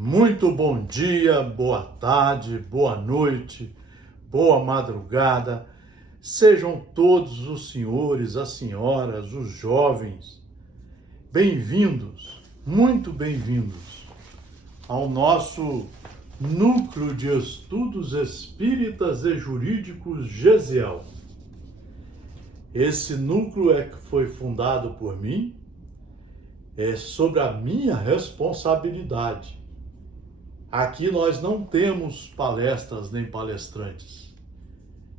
Muito bom dia, boa tarde, boa noite, boa madrugada. Sejam todos os senhores, as senhoras, os jovens, bem-vindos, muito bem-vindos ao nosso Núcleo de Estudos Espíritas e Jurídicos Gesiel. Esse núcleo foi fundado por mim, é sobre a minha responsabilidade. Aqui nós não temos palestras nem palestrantes,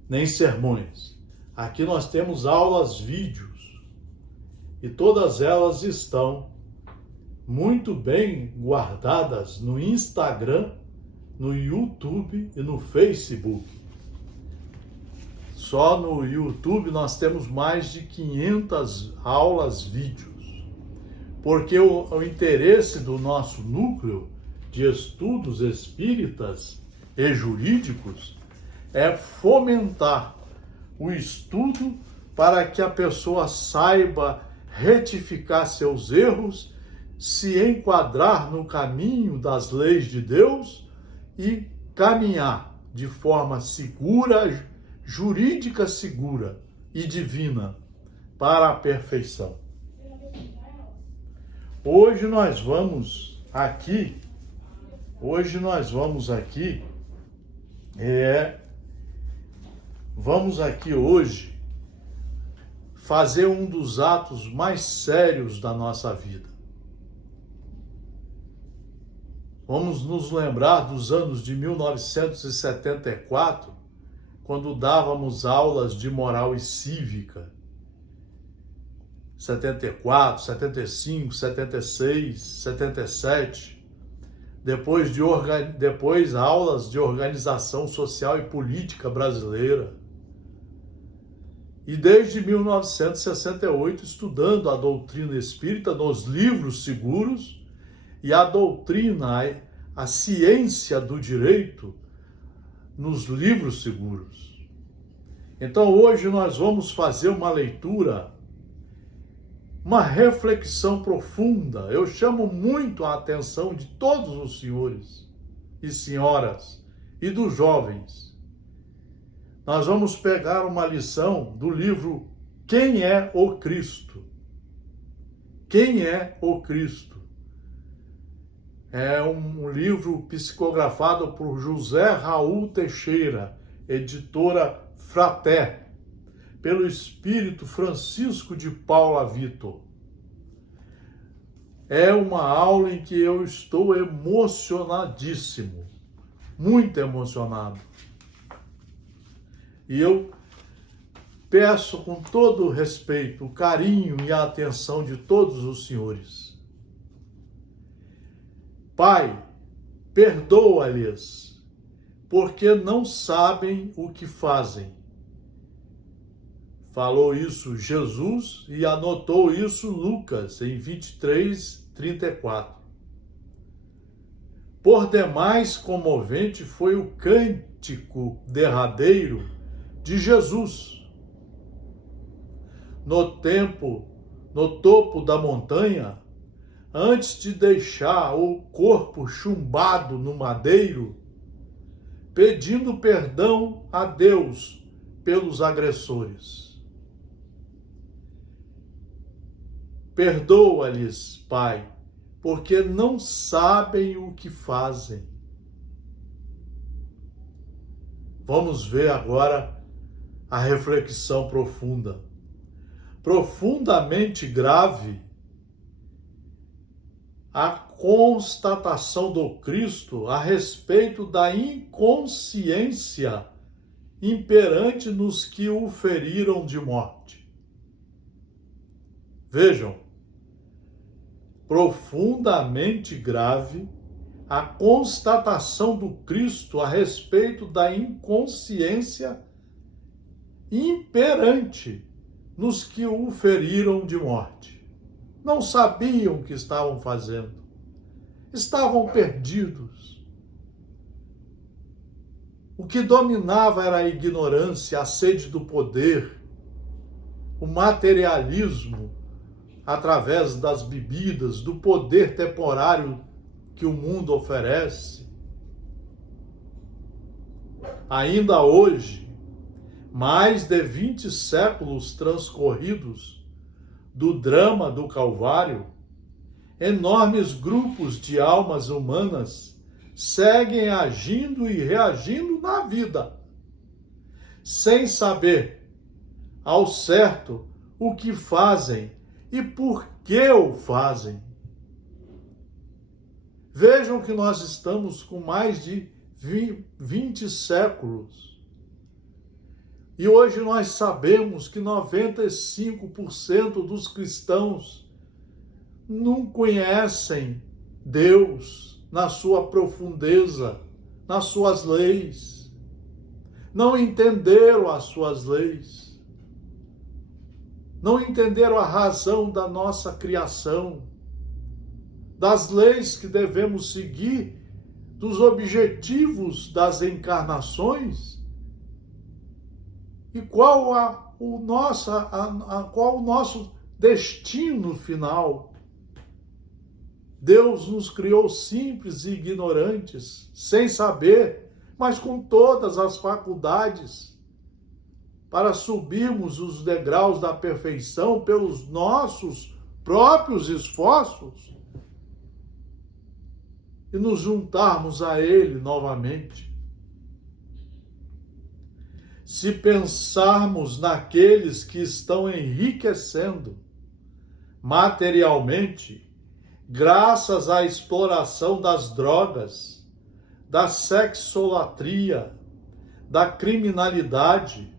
nem sermões. Aqui nós temos aulas vídeos e todas elas estão muito bem guardadas no Instagram, no YouTube e no Facebook. Só no YouTube nós temos mais de 500 aulas vídeos, porque o interesse do nosso núcleo de estudos espíritas e jurídicos é fomentar o estudo para que a pessoa saiba retificar seus erros, se enquadrar no caminho das leis de Deus e caminhar de forma segura, jurídica segura e divina para a perfeição. Hoje nós vamos aqui hoje fazer um dos atos mais sérios da nossa vida. Vamos nos lembrar dos anos de 1974, quando dávamos aulas de moral e cívica. 74, 75, 76, 77. Depois aulas de organização social e política brasileira. E desde 1968 estudando a doutrina espírita nos livros seguros e a doutrina, a ciência do direito nos livros seguros. Então hoje nós vamos fazer uma leitura, uma reflexão profunda. Eu chamo muito a atenção de todos os senhores e senhoras e dos jovens. Nós vamos pegar uma lição do livro Quem é o Cristo? Quem é o Cristo? É um livro psicografado por José Raul Teixeira, editora Frater, pelo espírito Francisco de Paula Vitor. É uma aula em que eu estou emocionadíssimo, muito emocionado. E eu peço com todo o respeito, o carinho e a atenção de todos os senhores. Pai, perdoa-lhes, porque não sabem o que fazem. Falou isso Jesus e anotou isso Lucas em 23:34. Por demais comovente foi o cântico derradeiro de Jesus. No topo da montanha, antes de deixar o corpo chumbado no madeiro, pedindo perdão a Deus pelos agressores. Perdoa-lhes, Pai, porque não sabem o que fazem. Vamos ver agora a reflexão profunda. Profundamente grave a constatação do Cristo a respeito da inconsciência imperante nos que o feriram de morte. Vejam, profundamente grave a constatação do Cristo a respeito da inconsciência imperante nos que o feriram de morte. Não sabiam o que estavam fazendo. Estavam perdidos. O que dominava era a ignorância, a sede do poder, o materialismo através das bebidas, do poder temporário que o mundo oferece. Ainda hoje, mais de 20 séculos transcorridos do drama do Calvário, enormes grupos de almas humanas seguem agindo e reagindo na vida, sem saber ao certo o que fazem e por que o fazem. Vejam que nós estamos com mais de 20 séculos. E hoje nós sabemos que 95% dos cristãos não conhecem Deus na sua profundeza, nas suas leis. Não entenderam as suas leis. Não entenderam a razão da nossa criação, das leis que devemos seguir, dos objetivos das encarnações e qual o nosso destino final. Deus nos criou simples e ignorantes, sem saber, mas com todas as faculdades, para subirmos os degraus da perfeição pelos nossos próprios esforços e nos juntarmos a Ele novamente. Se pensarmos naqueles que estão enriquecendo materialmente, graças à exploração das drogas, da sexolatria, da criminalidade,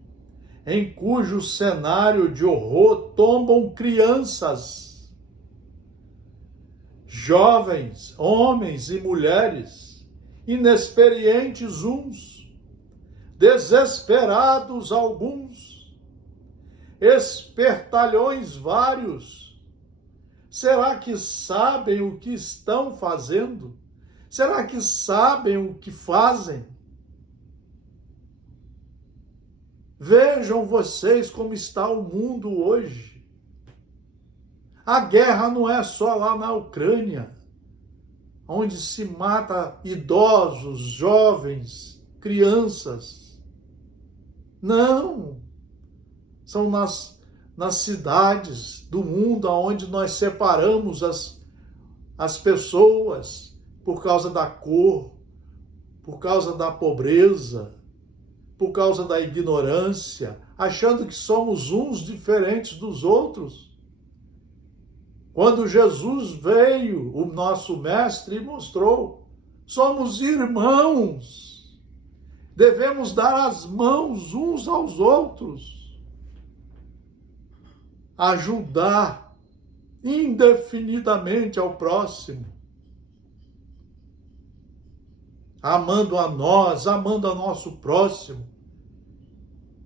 em cujo cenário de horror tombam crianças, jovens, homens e mulheres, inexperientes uns, desesperados alguns, espertalhões vários. Será que sabem o que estão fazendo? Será que sabem o que fazem? Vejam vocês como está o mundo hoje. A guerra não é só lá na Ucrânia, onde se mata idosos, jovens, crianças. Não! São nas cidades do mundo onde nós separamos as pessoas por causa da cor, por causa da pobreza, por causa da ignorância, achando que somos uns diferentes dos outros. Quando Jesus veio, o nosso mestre, e mostrou, somos irmãos, devemos dar as mãos uns aos outros, ajudar indefinidamente ao próximo, amando a nós, amando ao nosso próximo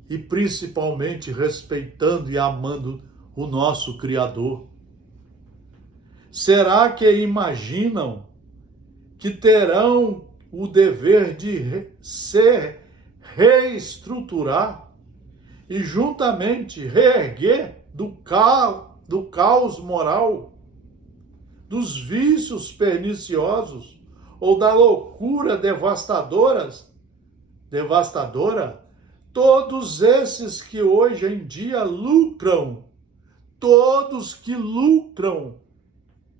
e principalmente respeitando e amando o nosso Criador. Será que imaginam que terão o dever de se reestruturar e juntamente reerguer do caos moral, dos vícios perniciosos ou da loucura devastadora, todos esses que hoje em dia lucram, todos que lucram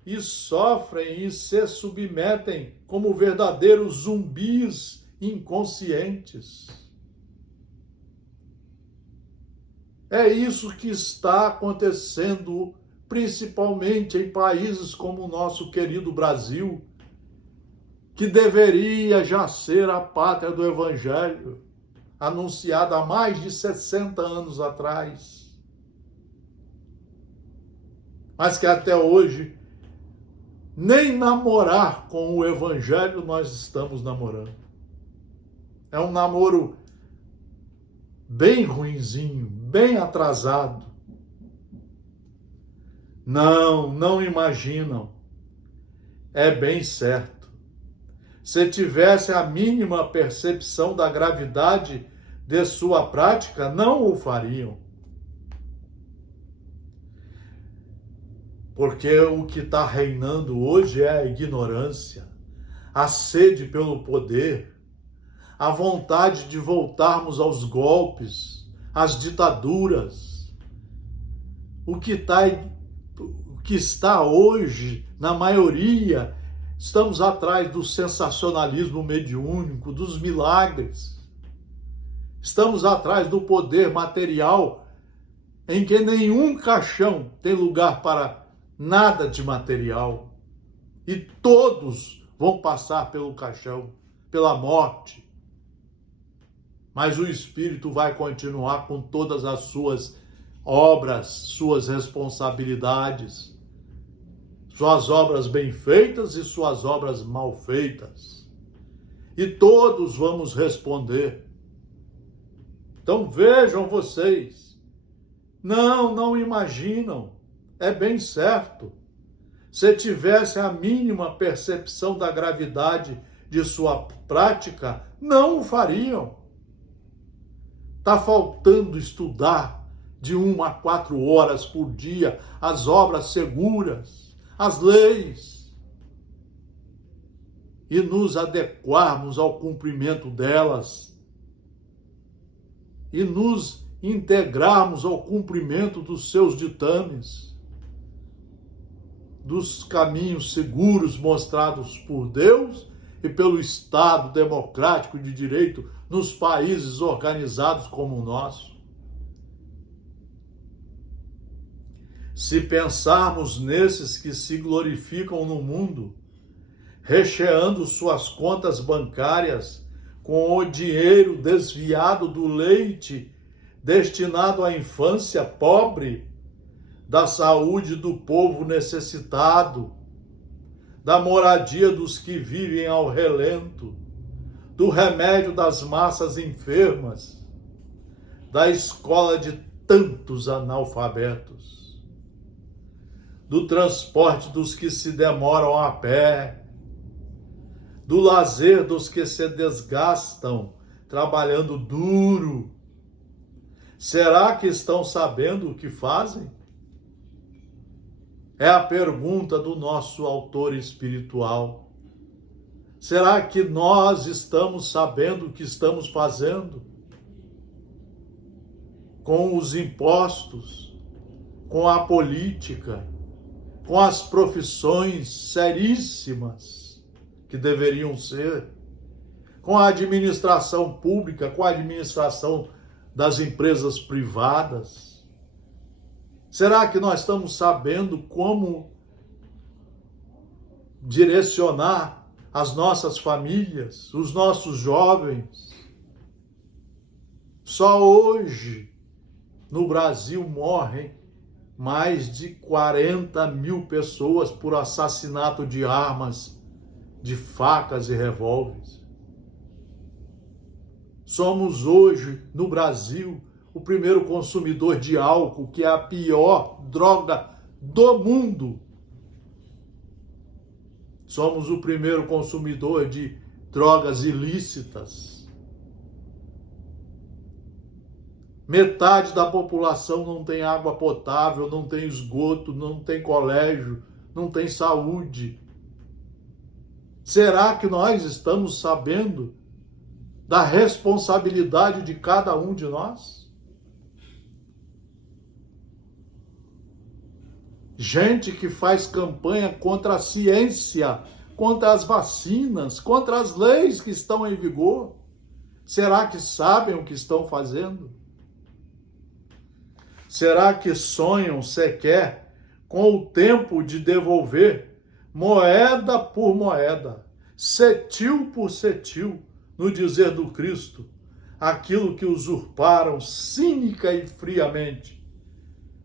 e sofrem e se submetem como verdadeiros zumbis inconscientes. É isso que está acontecendo, principalmente em países como o nosso querido Brasil, que deveria já ser a pátria do Evangelho, anunciada há mais de 60 anos atrás, mas que até hoje nem namorar com o Evangelho nós estamos namorando. É um namoro bem ruinzinho, bem atrasado. Não imaginam. É bem certo. Se tivesse a mínima percepção da gravidade de sua prática, não o fariam. Porque o que está reinando hoje é a ignorância, a sede pelo poder, a vontade de voltarmos aos golpes, às ditaduras. O que está hoje, na maioria, estamos atrás do sensacionalismo mediúnico, dos milagres. Estamos atrás do poder material, em que nenhum caixão tem lugar para nada de material. E todos vão passar pelo caixão, pela morte. Mas o Espírito vai continuar com todas as suas obras, suas responsabilidades, suas obras bem feitas e suas obras mal feitas. E todos vamos responder. Então vejam vocês, não imaginam, é bem certo. Se tivesse a mínima percepção da gravidade de sua prática, não o fariam. Está faltando estudar de 1 a 4 horas por dia as obras seguras, as leis, e nos adequarmos ao cumprimento delas, e nos integrarmos ao cumprimento dos seus ditames, dos caminhos seguros mostrados por Deus e pelo Estado democrático de direito nos países organizados como o nosso. Se pensarmos nesses que se glorificam no mundo, recheando suas contas bancárias com o dinheiro desviado do leite destinado à infância pobre, da saúde do povo necessitado, da moradia dos que vivem ao relento, do remédio das massas enfermas, da escola de tantos analfabetos, do transporte dos que se demoram a pé, do lazer dos que se desgastam trabalhando duro. Será que estão sabendo o que fazem? É a pergunta do nosso autor espiritual. Será que nós estamos sabendo o que estamos fazendo? Com os impostos, com a política, com as profissões seríssimas que deveriam ser, com a administração pública, com a administração das empresas privadas? Será que nós estamos sabendo como direcionar as nossas famílias, os nossos jovens? Só hoje, no Brasil, morrem mais de 40 mil pessoas por assassinato de armas, de facas e revólveres. Somos hoje, no Brasil, o primeiro consumidor de álcool, que é a pior droga do mundo. Somos o primeiro consumidor de drogas ilícitas. Metade da população não tem água potável, não tem esgoto, não tem colégio, não tem saúde. Será que nós estamos sabendo da responsabilidade de cada um de nós? Gente que faz campanha contra a ciência, contra as vacinas, contra as leis que estão em vigor. Será que sabem o que estão fazendo? Será que sonham sequer com o tempo de devolver moeda por moeda, cetil por cetil, no dizer do Cristo, aquilo que usurparam cínica e friamente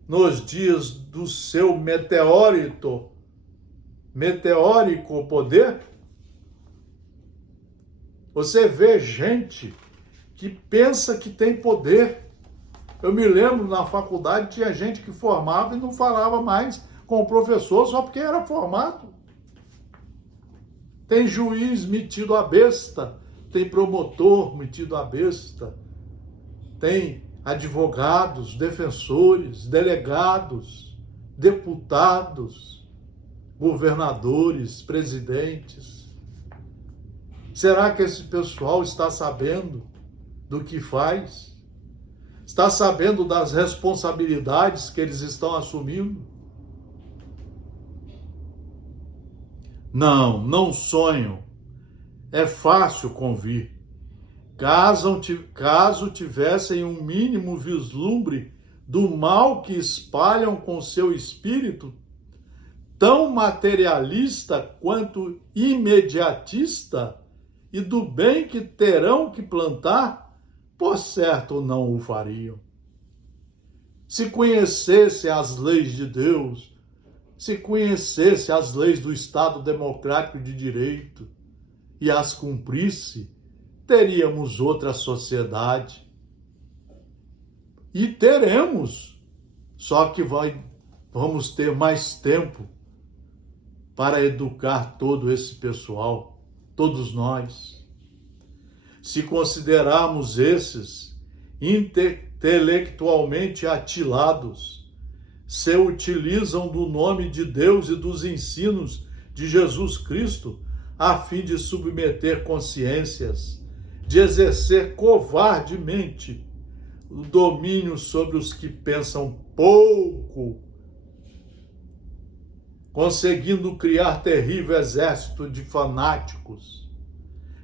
nos dias do seu meteórico poder? Você vê gente que pensa que tem poder. Eu me lembro, na faculdade, tinha gente que formava e não falava mais com o professor só porque era formado. Tem juiz metido a besta, tem promotor metido a besta, tem advogados, defensores, delegados, deputados, governadores, presidentes. Será que esse pessoal está sabendo do que faz? Está sabendo das responsabilidades que eles estão assumindo? Não, não sonham. É fácil convir. Caso tivessem um mínimo vislumbre do mal que espalham com seu espírito, tão materialista quanto imediatista, e do bem que terão que plantar, por certo não o fariam. Se conhecesse as leis de Deus, se conhecesse as leis do Estado Democrático de Direito e as cumprisse, teríamos outra sociedade. E teremos, só que vamos ter mais tempo para educar todo esse pessoal, todos nós. Se considerarmos esses intelectualmente atilados, se utilizam do nome de Deus e dos ensinos de Jesus Cristo a fim de submeter consciências, de exercer covardemente o domínio sobre os que pensam pouco, conseguindo criar terrível exército de fanáticos,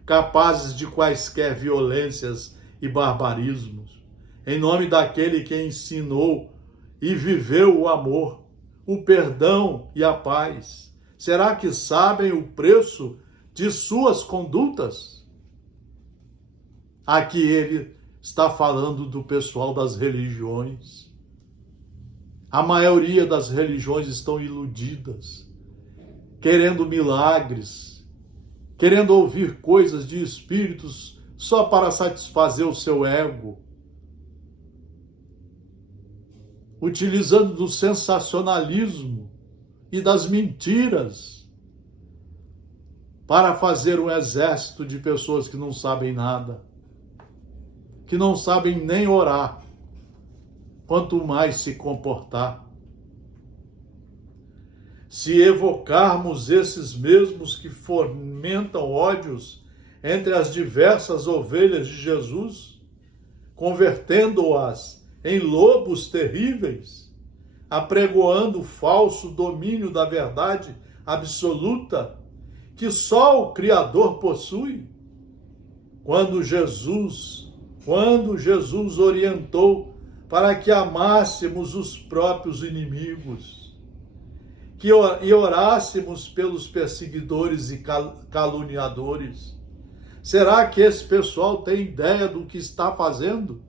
capazes de quaisquer violências e barbarismos, em nome daquele que ensinou e viveu o amor, o perdão e a paz. Será que sabem o preço de suas condutas? Aqui ele está falando do pessoal das religiões. A maioria das religiões estão iludidas, querendo milagres, querendo ouvir coisas de espíritos só para satisfazer o seu ego, utilizando do sensacionalismo e das mentiras para fazer um exército de pessoas que não sabem nada, que não sabem nem orar, quanto mais se comportar. Se evocarmos esses mesmos que fomentam ódios entre as diversas ovelhas de Jesus, convertendo-as em lobos terríveis, apregoando o falso domínio da verdade absoluta que só o Criador possui, quando Jesus orientou para que amássemos os próprios inimigos, e orássemos pelos perseguidores e caluniadores. Será que esse pessoal tem ideia do que está fazendo?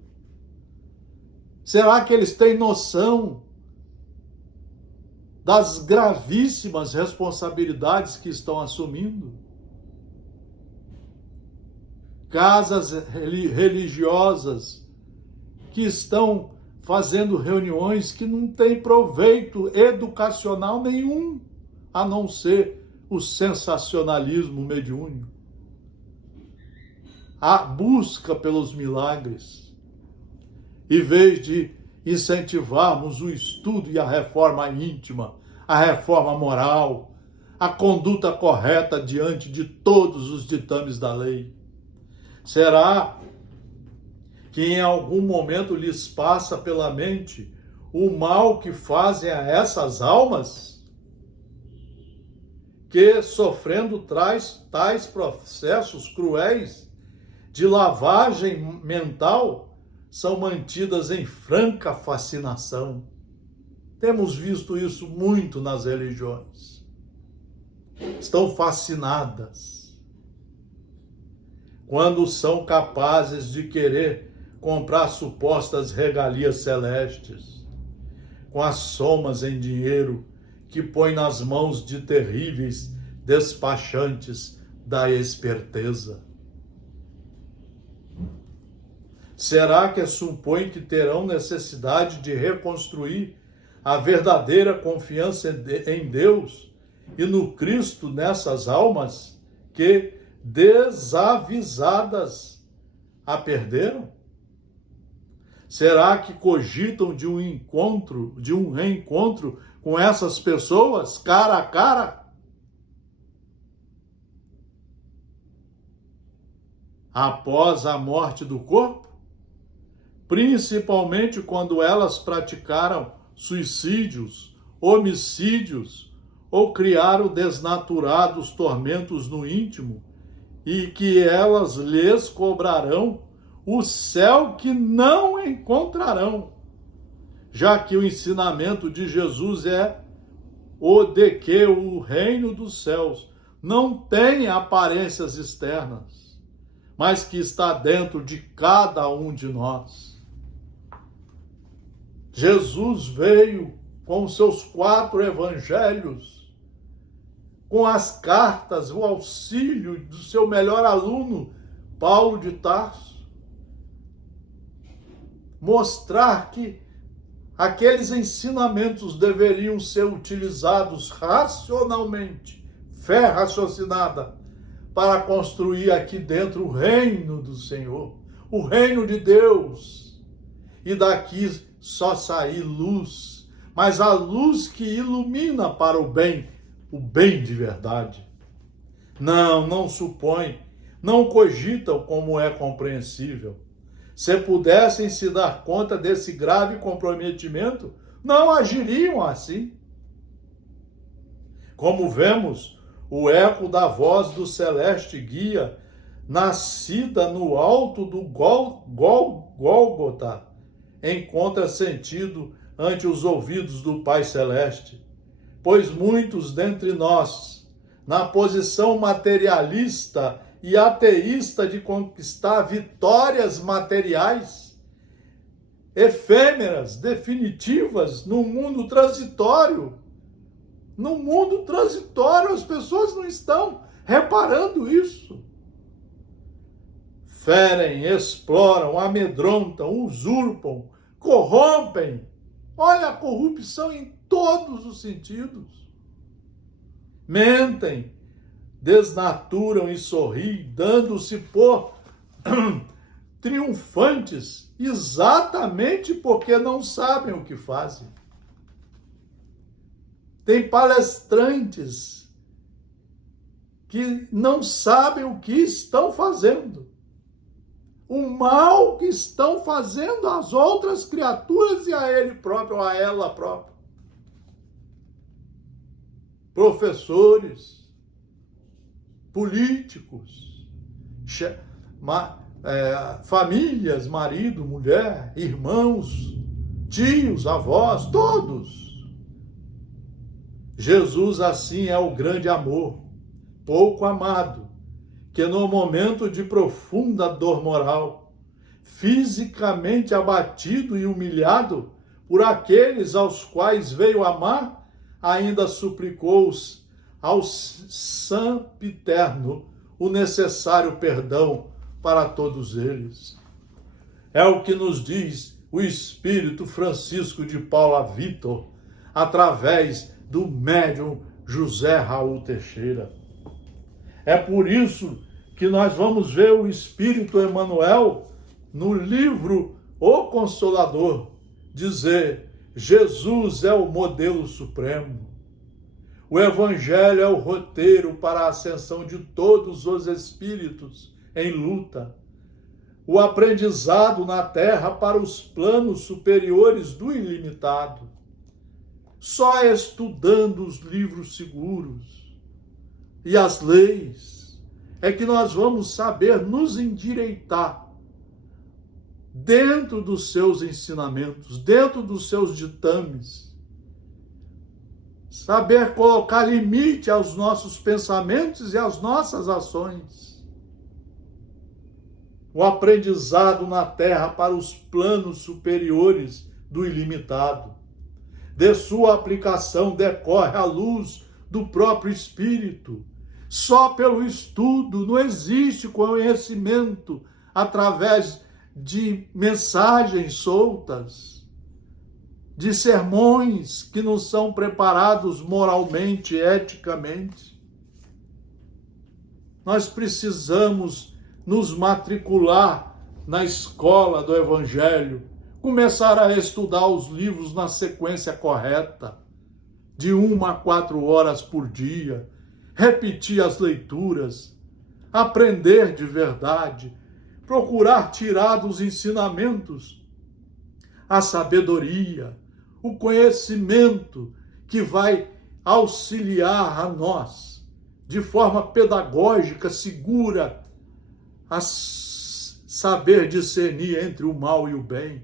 Será que eles têm noção das gravíssimas responsabilidades que estão assumindo? Casas religiosas que estão fazendo reuniões que não têm proveito educacional nenhum, a não ser o sensacionalismo mediúnico, a busca pelos milagres, em vez de incentivarmos o estudo e a reforma íntima, a reforma moral, a conduta correta diante de todos os ditames da lei. Será que em algum momento lhes passa pela mente o mal que fazem a essas almas, que, sofrendo tais processos cruéis de lavagem mental, são mantidas em franca fascinação? Temos visto isso muito nas religiões. Estão fascinadas quando são capazes de querer comprar supostas regalias celestes, com as somas em dinheiro que põe nas mãos de terríveis despachantes da esperteza. Será que supõe que terão necessidade de reconstruir a verdadeira confiança em Deus e no Cristo nessas almas que, desavisadas, a perderam? Será que cogitam de um reencontro com essas pessoas, cara a cara? após a morte do corpo, principalmente quando elas praticaram suicídios, homicídios ou criaram desnaturados tormentos no íntimo, e que elas lhes cobrarão o céu que não encontrarão, já que o ensinamento de Jesus é o de que o reino dos céus não tem aparências externas, mas que está dentro de cada um de nós. Jesus veio com os seus 4 evangelhos, com as cartas, o auxílio do seu melhor aluno, Paulo de Tarso, mostrar que aqueles ensinamentos deveriam ser utilizados racionalmente, fé raciocinada, para construir aqui dentro o reino do Senhor, o reino de Deus, e daqui só sair luz, mas a luz que ilumina para o bem de verdade. Não supõe, não cogitam como é compreensível. Se pudessem se dar conta desse grave comprometimento, não agiriam assim. Como vemos, o eco da voz do celeste guia, nascida no alto do Gólgota, encontra sentido ante os ouvidos do Pai Celeste, pois muitos dentre nós, na posição materialista e ateísta de conquistar vitórias materiais, efêmeras, definitivas, no mundo transitório. No mundo transitório, as pessoas não estão reparando isso. Ferem, exploram, amedrontam, usurpam, corrompem. Olha a corrupção em todos os sentidos. Mentem, desnaturam e sorriem, dando-se por triunfantes, exatamente porque não sabem o que fazem. Tem palestrantes que não sabem o que estão fazendo. O mal que estão fazendo às outras criaturas e a ele próprio, a ela própria. Professores, políticos, famílias, marido, mulher, irmãos, tios, avós, todos. Jesus, assim, é o grande amor, pouco amado, que no momento de profunda dor moral, fisicamente abatido e humilhado por aqueles aos quais veio amar, ainda suplicou ao Sempiterno o necessário perdão para todos eles. É o que nos diz o Espírito Francisco de Paula Vitor, através do médium José Raul Teixeira. É por isso que nós vamos ver o Espírito Emmanuel no livro O Consolador dizer: Jesus é o modelo supremo. O Evangelho é o roteiro para a ascensão de todos os espíritos em luta. O aprendizado na Terra para os planos superiores do ilimitado. Só estudando os livros seguros e as leis é que nós vamos saber nos endireitar dentro dos seus ensinamentos, dentro dos seus ditames. Saber colocar limite aos nossos pensamentos e às nossas ações. O aprendizado na Terra para os planos superiores do ilimitado. De sua aplicação decorre a luz do próprio Espírito. Só pelo estudo não existe conhecimento através de mensagens soltas, de sermões que não são preparados moralmente, eticamente. Nós precisamos nos matricular na escola do Evangelho, começar a estudar os livros na sequência correta, de 1 a 4 horas por dia, repetir as leituras, aprender de verdade, procurar tirar dos ensinamentos a sabedoria, o conhecimento que vai auxiliar a nós, de forma pedagógica, segura, a saber discernir entre o mal e o bem,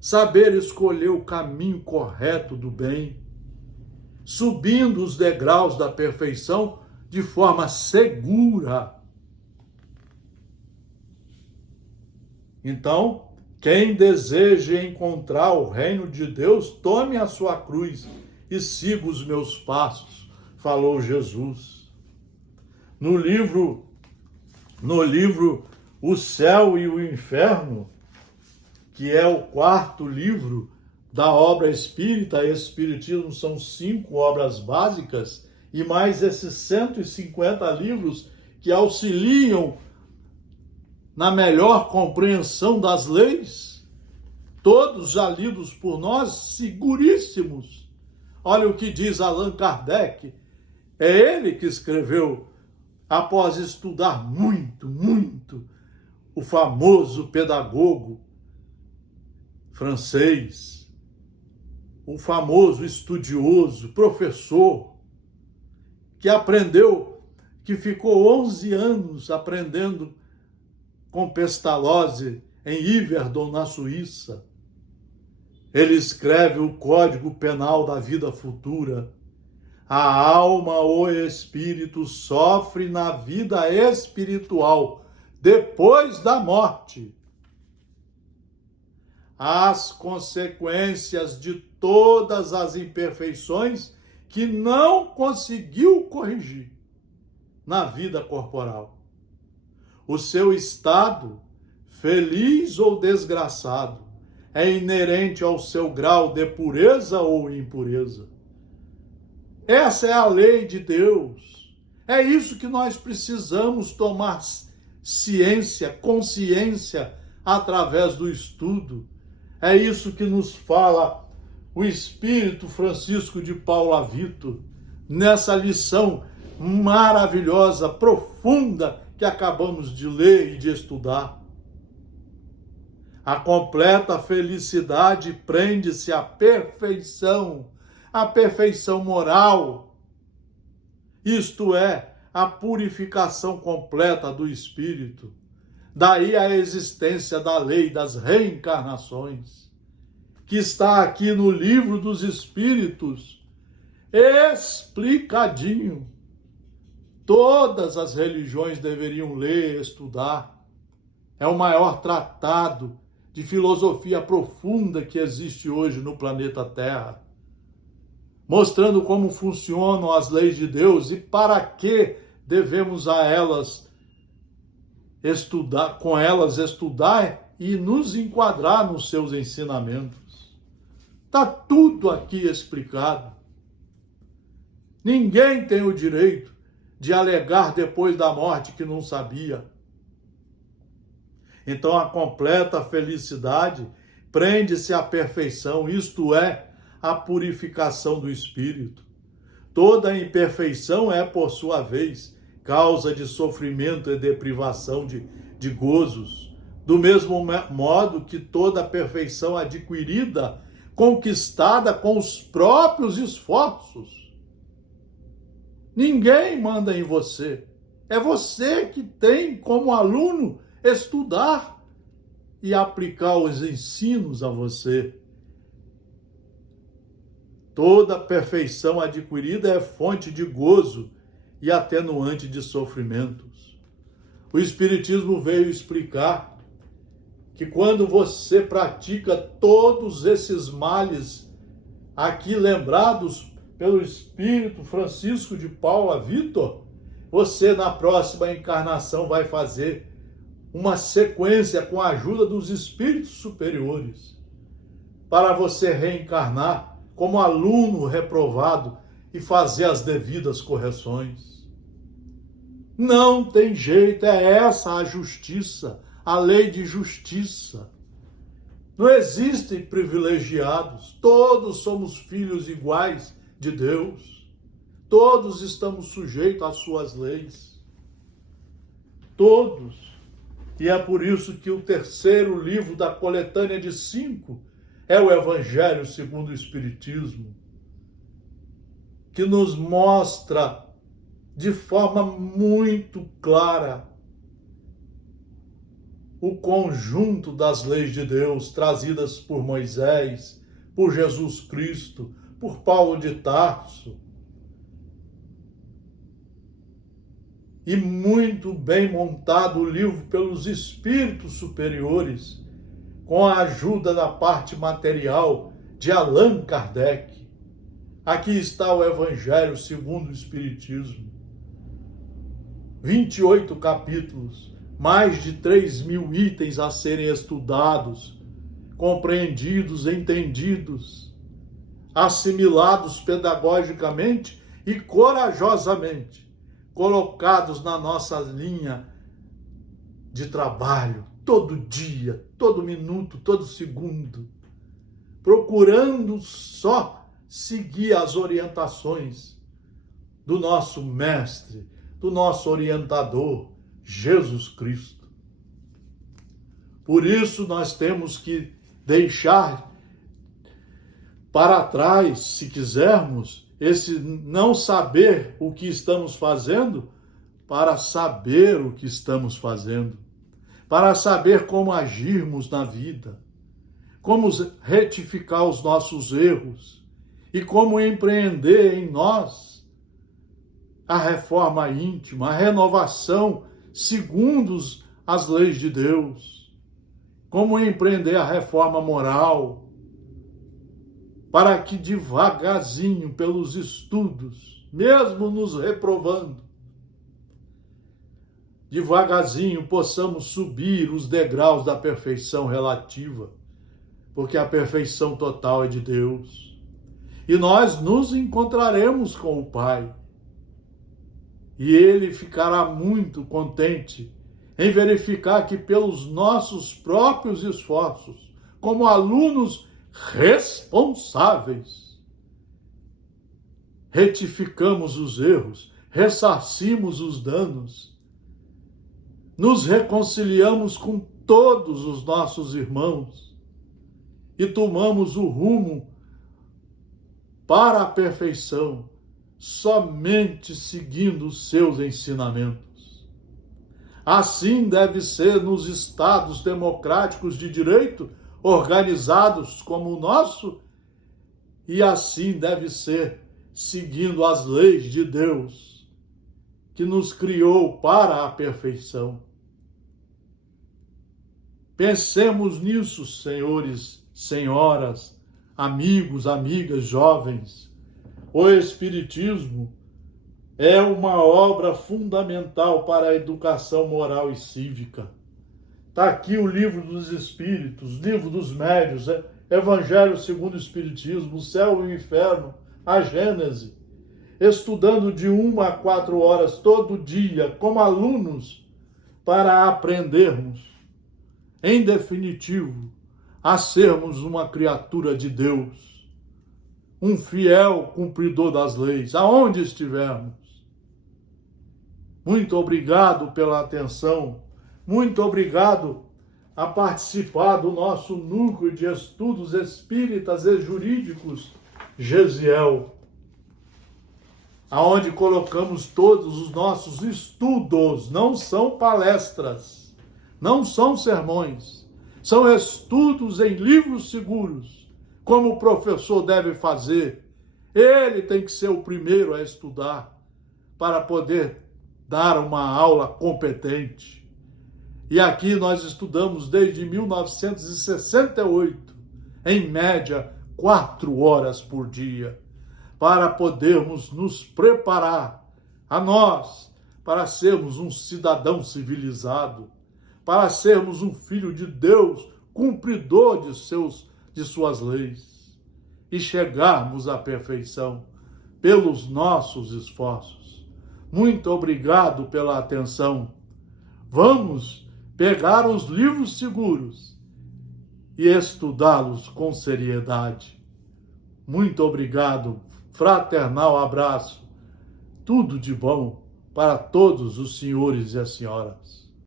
saber escolher o caminho correto do bem, subindo os degraus da perfeição de forma segura. Então, quem deseja encontrar o reino de Deus, tome a sua cruz e siga os meus passos, falou Jesus. No livro O Céu e o Inferno, que é o 4º livro da obra espírita, Espiritismo são 5 obras básicas, e mais esses 150 livros que auxiliam na melhor compreensão das leis, todos já lidos por nós, seguríssimos. Olha o que diz Allan Kardec, é ele que escreveu, após estudar muito, o famoso pedagogo francês, o famoso estudioso, professor, que aprendeu, que ficou 11 anos aprendendo com Pestalozzi em Yverdon, na Suíça. Ele escreve o Código Penal da Vida Futura. A alma ou espírito sofre na vida espiritual, depois da morte, as consequências de todas as imperfeições que não conseguiu corrigir na vida corporal. O seu estado, feliz ou desgraçado, é inerente ao seu grau de pureza ou impureza. Essa é a lei de Deus. É isso que nós precisamos tomar ciência, consciência, através do estudo. É isso que nos fala o Espírito Francisco de Paula Vitor, nessa lição maravilhosa, profunda, que acabamos de ler e de estudar. A completa felicidade prende-se à perfeição moral, isto é, a purificação completa do espírito. Daí a existência da lei das reencarnações, que está aqui no Livro dos Espíritos, explicadinho. Todas as religiões deveriam ler e estudar. É o maior tratado de filosofia profunda que existe hoje no planeta Terra, mostrando como funcionam as leis de Deus e para que devemos com elas estudar e nos enquadrar nos seus ensinamentos. Está tudo aqui explicado. Ninguém tem o direito de alegar depois da morte que não sabia. Então a completa felicidade prende-se à perfeição, isto é, a purificação do espírito. Toda imperfeição é, por sua vez, causa de sofrimento e de privação de gozos, do mesmo modo que toda perfeição adquirida, conquistada com os próprios esforços. Ninguém manda em você. É você que tem, como aluno, estudar e aplicar os ensinos a você. Toda perfeição adquirida é fonte de gozo e atenuante de sofrimentos. O Espiritismo veio explicar que quando você pratica todos esses males aqui lembrados pelo Espírito Francisco de Paula Vitor, você na próxima encarnação vai fazer uma sequência com a ajuda dos espíritos superiores para você reencarnar como aluno reprovado e fazer as devidas correções. Não tem jeito, é essa a justiça, a lei de justiça. Não existem privilegiados, todos somos filhos iguais de Deus, todos estamos sujeitos às suas leis, todos. E é por isso que o terceiro livro da coletânea de 5 é o Evangelho segundo o Espiritismo, que nos mostra de forma muito clara o conjunto das leis de Deus trazidas por Moisés, por Jesus Cristo, por Paulo de Tarso. E muito bem montado o livro pelos espíritos superiores, com a ajuda da parte material de Allan Kardec. Aqui está o Evangelho segundo o Espiritismo. 28 capítulos, mais de 3.000 itens a serem estudados, compreendidos, entendidos, assimilados pedagogicamente e corajosamente, colocados na nossa linha de trabalho, todo dia, todo minuto, todo segundo, procurando só seguir as orientações do nosso mestre, do nosso orientador, Jesus Cristo. Por isso nós temos que deixar para trás, se quisermos, esse não saber o que estamos fazendo, para saber o que estamos fazendo, para saber como agirmos na vida, como retificar os nossos erros e como empreender em nós a reforma íntima, a renovação segundo as leis de Deus, como empreender a reforma moral, para que devagarzinho, pelos estudos, mesmo nos reprovando, devagarzinho possamos subir os degraus da perfeição relativa, porque a perfeição total é de Deus. E nós nos encontraremos com o Pai. E Ele ficará muito contente em verificar que pelos nossos próprios esforços, como alunos responsáveis, retificamos os erros, ressarcimos os danos, nos reconciliamos com todos os nossos irmãos e tomamos o rumo para a perfeição, somente seguindo os seus ensinamentos. Assim deve ser nos estados democráticos de direito, organizados como o nosso, e assim deve ser seguindo as leis de Deus, que nos criou para a perfeição. Pensemos nisso, senhores, senhoras, amigos, amigas, jovens. O Espiritismo é uma obra fundamental para a educação moral e cívica. Está aqui o Livro dos Espíritos, Livro dos Médiuns, Evangelho segundo o Espiritismo, o Céu e o Inferno, a Gênese, estudando de 1 a 4 horas todo dia, como alunos, para aprendermos, em definitivo, a sermos uma criatura de Deus, um fiel cumpridor das leis, aonde estivermos. Muito obrigado pela atenção. Muito obrigado a participar do nosso núcleo de estudos espíritas e jurídicos, Gesiel, aonde colocamos todos os nossos estudos. Não são palestras, não são sermões, são estudos em livros seguros, como o professor deve fazer. Ele tem que ser o primeiro a estudar para poder dar uma aula competente. E aqui nós estudamos desde 1968, em média 4 horas por dia, para podermos nos preparar a nós, para sermos um cidadão civilizado, para sermos um filho de Deus, cumpridor de suas leis, e chegarmos à perfeição pelos nossos esforços. Muito obrigado pela atenção. Vamos pegar os livros seguros e estudá-los com seriedade. Muito obrigado, fraternal abraço, tudo de bom para todos os senhores e as senhoras.